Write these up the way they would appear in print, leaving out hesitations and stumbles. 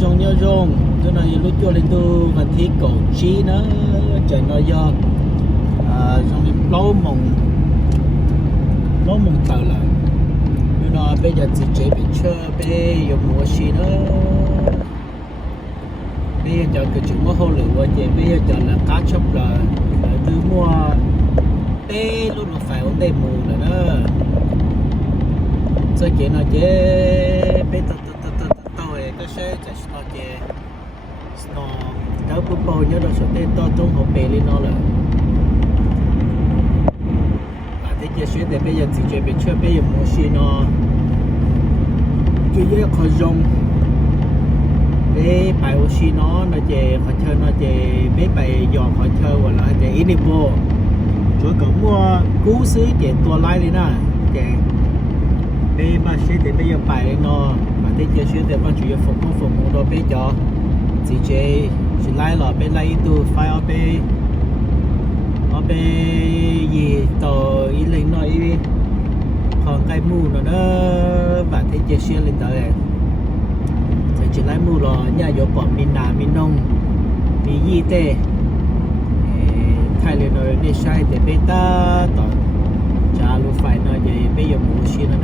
rong nhớ rong cho nên lúc cho lên tu và thi cổ chi nó chạy nó do rong lên lâu mộng tờ là nhưng nó bây giờ chỉ chế bị chơi bây giờ mua xí nữa bây giờ cái chuyện mua hồ lửa vậy bây giờ là cá chép là từ mua bé lúc nó phải ổn định mù là đó cho chuyện nó chế bé tôi cái xe chạy nó chế nó đỡ bự bầu nhớ rồi số tên to trong hộp bể lên nó là thế kia xuyên để bây giờ chỉ chế bị chơi bây giờ mua xí nó cái gì khó dùng bé bài ô xí nó chế khó chơi nó chế bé bài dọn khó chơi hoặc là chế in đi bộ chúa cậu mua cú xí chế tua lái đi nè chế bé mà xí để bây giờ bài nó mà thế kia xuyên để con chủ yếu phục vụ đó bé cho chỉ chế chỉ lái là bé lái từ phải ở bé gì tờ ý lên nói còn cái mù nó và thế chia sẻ lên tới thì chỉ lấy mù là nhà vô bỏ mình nà mình nông vì gì thế thay lên rồi đi sai để bây ta tỏ trả luôn phải nói vậy bây giờ mù xí nó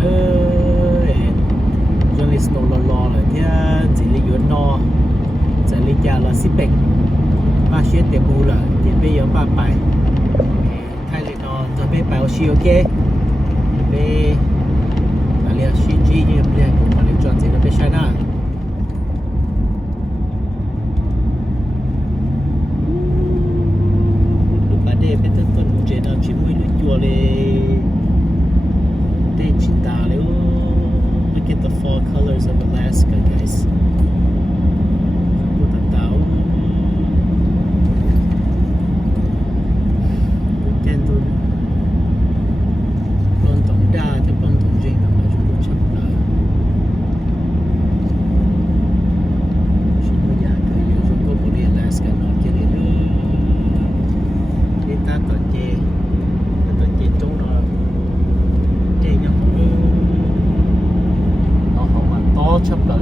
cho nên snow lo là thế chỉ lấy vô no chỉ lấy cha là ship bệnh ba xí để mù là thì bây giờ ba bài thay lên nó cho bé bảo xí ok bé là liền xí chi như bé cũng phải chọn gì đó bé sai na lúc bà đây bé tất tuần một chuyện nào chỉ mới lúc chùaเลยđây chỉ taเลยlook at the fall colors of Alaska guys chấp lại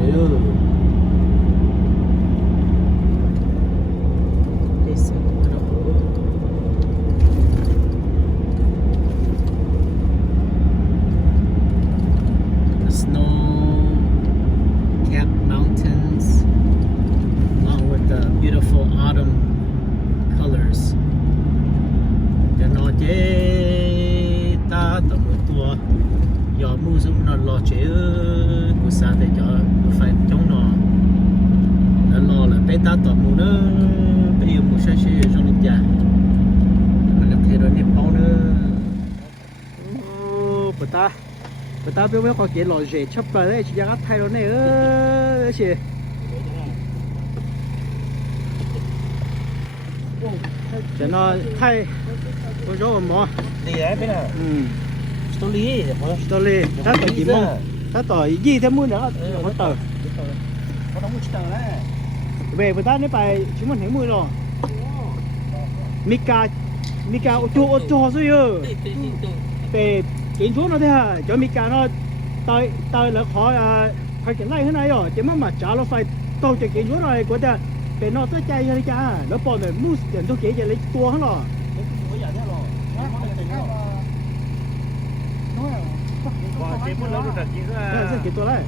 snow-capped mountains along with the beautiful autumn colors. Cho nó chế ta tầm một tua giờ mua giúp nó lo chế của xa để cho nó phải chống nó lo là bé ta tọt mua nữa bây giờ mua xe trong lịch già mình làm thế rồi nếp bao nữa bữa ta biết có cái lò rể chấp lại đấy chỉ ra thay đó này đấy chị cho nó thay có chỗ mà mò đi đấy bên nào story ta phải gì mong ta tỏi gì thế mua nữa có tờ có đóng một tờ đấy về với ta nếu bài chúng mình thấy mùi rồi Mika cho rồi về kiến xuống nó thế hả cho Mika nó tới là khỏi phải cái này thế này rồi chỉ mà trả nó phải tôi chỉ kiến xuống rồi của ta về nó tới chay cho cha nó bỏ này mua tiền cho kỹ cho lấy tua hết rồi chế muốn lâu được thật chứ sẽ kỹ tua đấy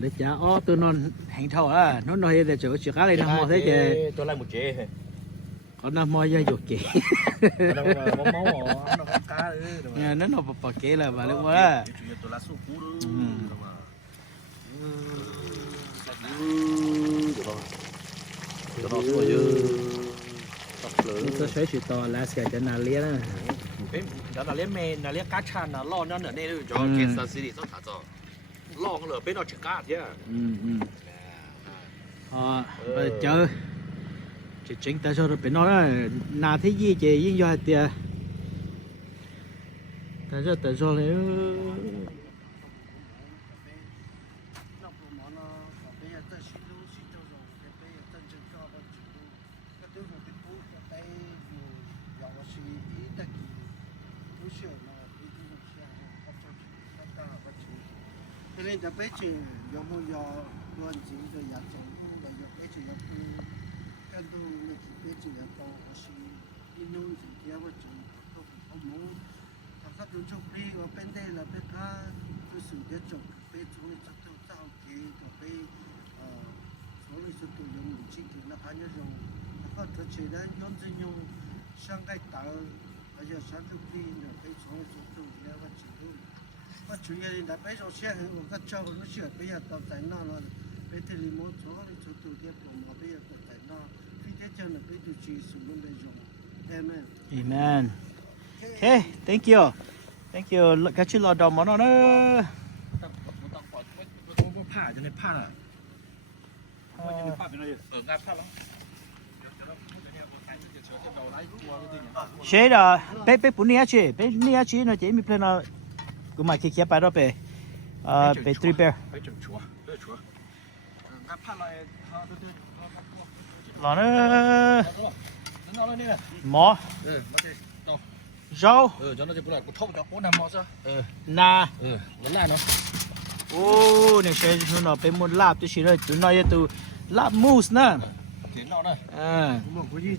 để trả tôi non hàng thầu nó nói để chỗ cá này nó mò thế chứ tôi lại một chế còn nó mò dây chuột kì nó cá nghe nó bỏ kì là bà lúc đó tôi là số cũ cho nó sủa dư tập lớn Tôi sẽ chỉ to lá sẻ cho nó lia đó. bên đó là liên mê là liên cá chan là lo nó ở đây rồi cho Kansas City sao thả cho lo nó ở bên đó chỉ cá thế Bây giờ chỉ chính ta cho nó bên nó là nào thế gì chỉ yên do tiền ta cho lấy nên là bây giờ有没有乱情的亚洲，有bây giờ要不看到那个bây giờ要到我是一弄是第二个种都好忙，他看到就被我本地了被他就是这种被从那这都造给个被所以说都用武器给那还那种，他看到起来用这种上盖打，而且上个被那被从那这都第二个程度。我主要是bây giờ xe我个车我车bây giờ到在那了，bây giờ你摩托你出到啲路嘛，bây giờ到在那，飞机上呢bây giờ chỉ sử dụng bây giờ，amen。Amen. Okay, thank you. Thank you. Cái chuyện lò đòn món nó nữa. 我怕就那怕了，我就那怕别人俺怕了。Chế đó, bé bún nia chứ, nó chỉ mình phải nó, cũng mà kia bài đó bé, bé three bear. Lò nó mỏ, rau, cho nó chỉ bữa bữa thóc cho bữa nào mò sao? na, nó là nó. ô, này sẽ nó bé muốn lạp chứ chỉ là tụi nó tụi lạp mousse nè. Tiến nó đây. mà có gì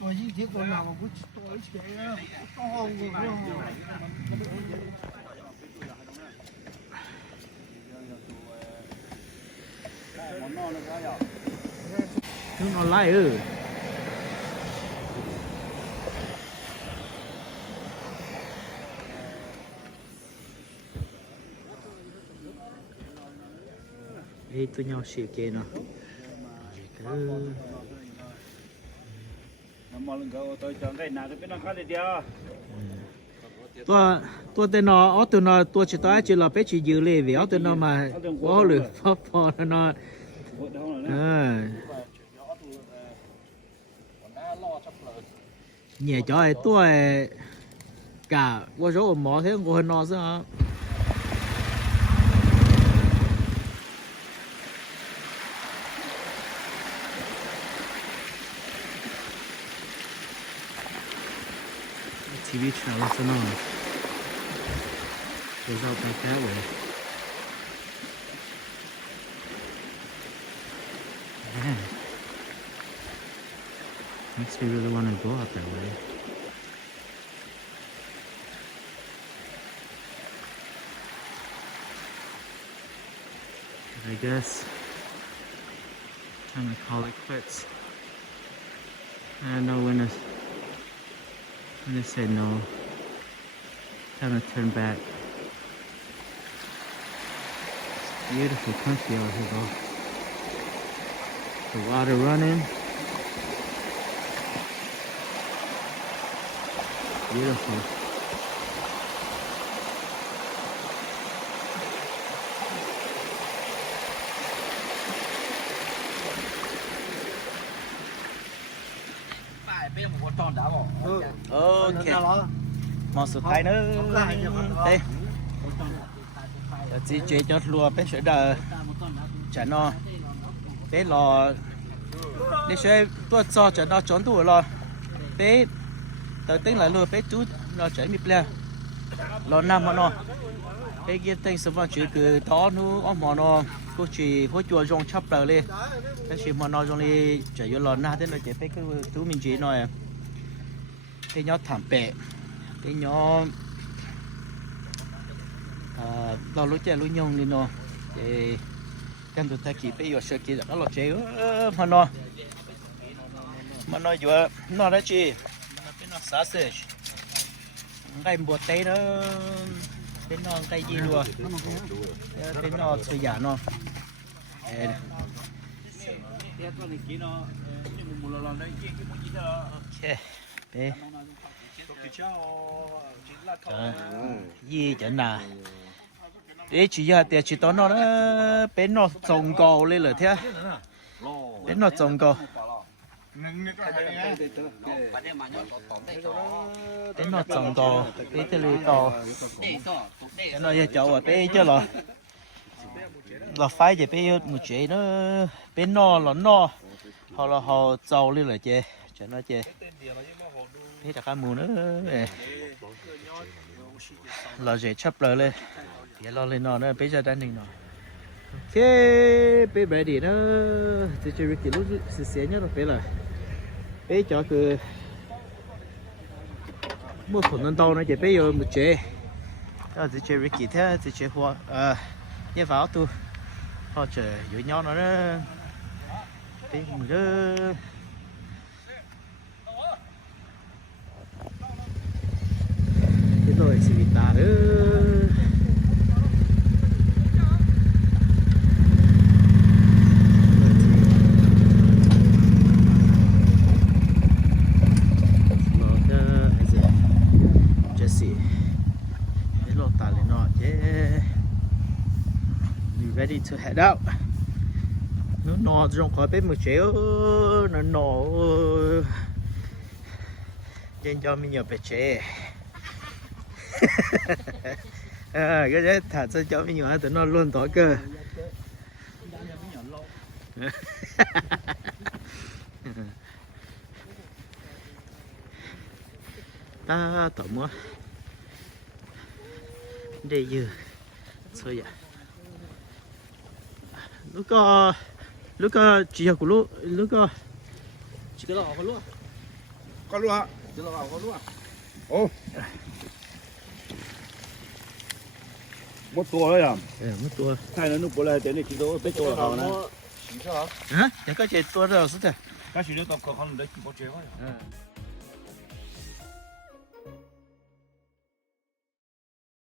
tôi gì thế còn nào mà có tôi sẽ to hơn nó lại Ê, tụi nhau xỉu kê nó Mà lần đầu tôi chọn cái nào tôi biết nó khác đi tôi tên nó tụi nó tôi chỉ tới chỉ là bé chỉ dư lệ vì tụi nó mà có lửa phò nó nhẹ cho ai tôi cả qua số mỏ thế của nó sao TV channel so now goes out back that way. Yeah. Makes me really want to go out that way. But I guess time to call it quits. I don't know when they said no. Time to turn back. It's beautiful country out here though. The water running. Beautiful. Bên một con tròn đá bỏ. Ok. Một số thái nữa. Đây. Chỉ chế cho lùa bên sữa đờ. Chả nó. Bé lò. Để sữa tôi cho chả nó trốn tủ lò. Bé. Tớ tính là lùa bé chút. Nó chảy mịp lè. Lò nằm mà nó. Bé kia tính sớm vào chữ cứ đó nó ôm mà nó. Cô chỉ phố chùa rong chấp đờ lên. Bé chỉ mà nó rong đi chảy vô lò na thế nó chỉ bé cứ tú mình chỉ nói. Cái nhỏ thảm bẹ. Cái nhỏ lo lối chơi lối nhông đi nó để căn tụi ta chỉ bây giờ sợ kia nó lọt chơi mà nó vừa nó đã chi nó xả sệt cái bột tây nó cái nó cái gì luôn cái nó sôi giả nó mua lo đấy kia cái mua gì đó. Ok. Bé. Cái cháu chỉ là thọ. Gì chỗ nào? Bé chỉ giờ tiền chỉ tao nó bé nó trồng cầu lên rồi thế. Bé nó trồng cầu. Bé nó trồng cầu. Bé tới lì cầu. Bé nó giờ cháu à bé chứ rồi. Là phải gì bé một chế nó bé nó là nó. Họ là họ trâu lên rồi chứ. Cho nó chứ. Bé đã cá mù nữa. Là dễ chấp lời lên. Để lo lên nó nữa bây giờ đang nó ok bây giờ đi đó thì chơi cái lúc xí nhá rồi bây giờ bây giờ cứ mua khẩu nón tàu nó chỉ bây giờ một chế đó thì chơi cái thế thì chơi hoa như vào tu họ chơi với nhau nó đó bây giờ cái rồi xí ta đó ready to head out. Nó trong khỏi bếp một chéo nó trên cho mình nhiều bể chế cái đấy thả cho mình nhiều tụi nó luôn tối cơ ta tổng mua đây dư thôi vậy lúc chỉ học của lúc chỉ cái đó có luôn Con luôn hả? Chứ là con luôn à? Ô. Một tua thôi à? một tua Thay nó núp bò lại thế này chỉ có bé tua là nó. hả? Để có chơi tua rồi sao thế? Cái gì nữa tao còn không để chỉ có chơi thôi.